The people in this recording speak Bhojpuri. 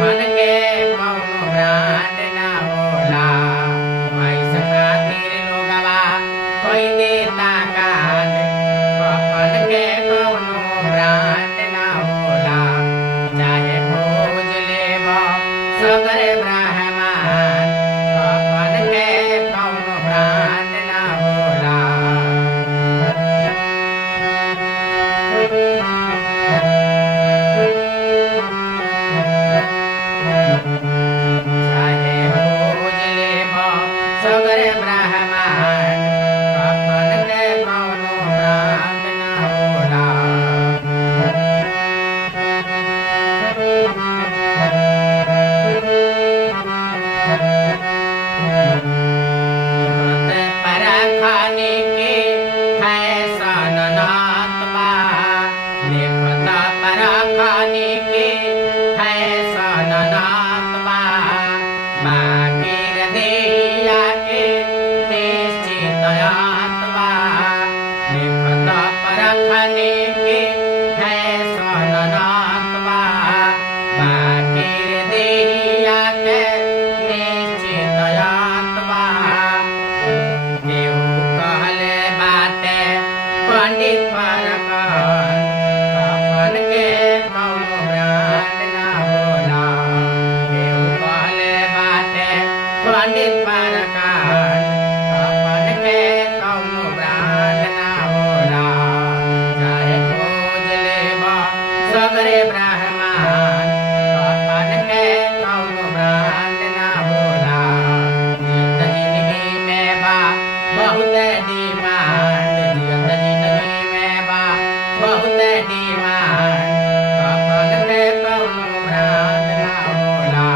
मन के कौनो ब्रांड ना होला। पैसा खातिर लोगवा कोई देता कान। मन के कौनो ब्रांड ना होला। चाहे खोज लेबो सगरे ब्रह्मांड। मन के कौनो ब्रांड ना होला। चाहे खोज लेबो सगरे ब्रह्मांड। मन के कौनो ब्रांड ना होला। परखाने के फैशन नात बा। देखता परखाने के फैशन नात बा। बाकीर देहिया के निश्चित आत बा। देखता परखाने के फैशन नात बा। बाकीर देहिया के निश्चित आत बा। केहू कहले बाटे पंडित परकन। अपन के कौनो ब्रांड ना होला। केहू कहले बाटे पंडित परकन। अपन के कौनो ब्रांड ना होला। चाहे खोज लेबो सगरे ब्रह्मांड। अपन के कौनो ब्रांड ना होला। जियत जिंदगी में बा बहुत डिमांड। जियत जिंदगी में बा बहुत डिमांड। अपन के कौनो ब्रांड ना होला।